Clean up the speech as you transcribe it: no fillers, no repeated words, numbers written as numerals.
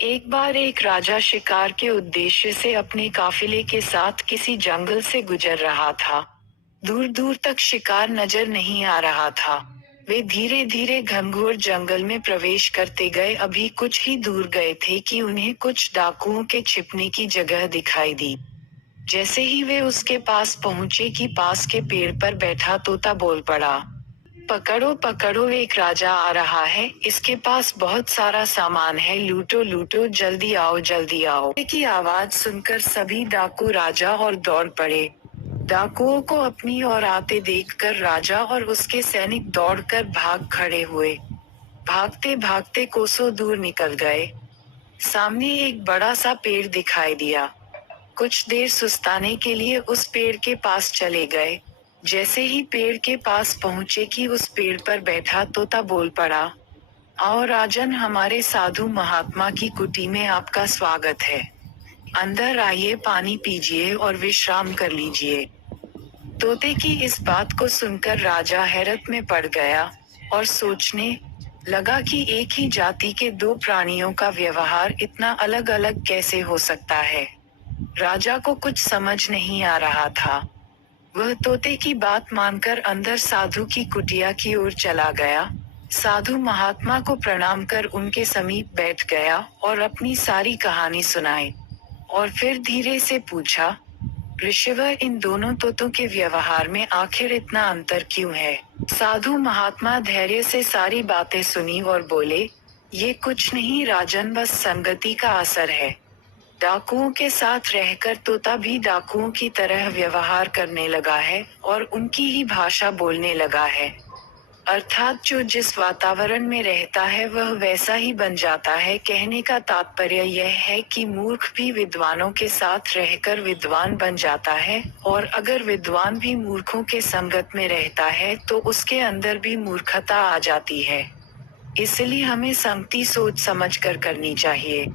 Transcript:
एक बार एक राजा शिकार के उद्देश्य से अपने काफिले के साथ किसी जंगल से गुजर रहा था। दूर दूर तक शिकार नजर नहीं आ रहा था। वे धीरे धीरे घनघोर जंगल में प्रवेश करते गए। अभी कुछ ही दूर गए थे कि उन्हें कुछ डाकुओं के छिपने की जगह दिखाई दी। जैसे ही वे उसके पास पहुंचे कि पास के पेड़ पर बैठा तोता बोल पड़ा, पकड़ो पकड़ो, एक राजा आ रहा है, इसके पास बहुत सारा सामान है, लूटो लूटो, जल्दी आओ जल्दी आओ। की आवाज सुनकर सभी डाकू राजा और दौड़ पड़े। डाकुओं को अपनी ओर आते देखकर राजा और उसके सैनिक दौड़कर भाग खड़े हुए। भागते भागते कोसों दूर निकल गए। सामने एक बड़ा सा पेड़ दिखाई दिया। कुछ देर सुस्ताने के लिए उस पेड़ के पास चले गए। जैसे ही पेड़ के पास पहुंचे कि उस पेड़ पर बैठा तोता बोल पड़ा, आओ राजन, हमारे साधु महात्मा की कुटी में आपका स्वागत है। अंदर आइए, पानी पीजिए और विश्राम कर लीजिए। तोते की इस बात को सुनकर राजा हैरत में पड़ गया और सोचने लगा कि एक ही जाति के दो प्राणियों का व्यवहार इतना अलग अलग कैसे हो सकता है। राजा को कुछ समझ नहीं आ रहा था। वह तोते की बात मानकर अंदर साधु की कुटिया की ओर चला गया। साधु महात्मा को प्रणाम कर उनके समीप बैठ गया और अपनी सारी कहानी सुनाई। और फिर धीरे से पूछा, ऋषिवर, इन दोनों तोतों के व्यवहार में आखिर इतना अंतर क्यों है? साधु महात्मा धैर्य से सारी बातें सुनी और बोले, ये कुछ नहीं राजन, बस संगति का असर है। डाकुओं के साथ रहकर तोता भी डाकुओं की तरह व्यवहार करने लगा है और उनकी ही भाषा बोलने लगा है। अर्थात जो जिस वातावरण में रहता है वह वैसा ही बन जाता है। कहने का तात्पर्य यह है कि मूर्ख भी विद्वानों के साथ रहकर विद्वान बन जाता है, और अगर विद्वान भी मूर्खों के संगत में रहता है तो उसके अंदर भी मूर्खता आ जाती है। इसलिए हमें संगति सोच समझ कर करनी चाहिए।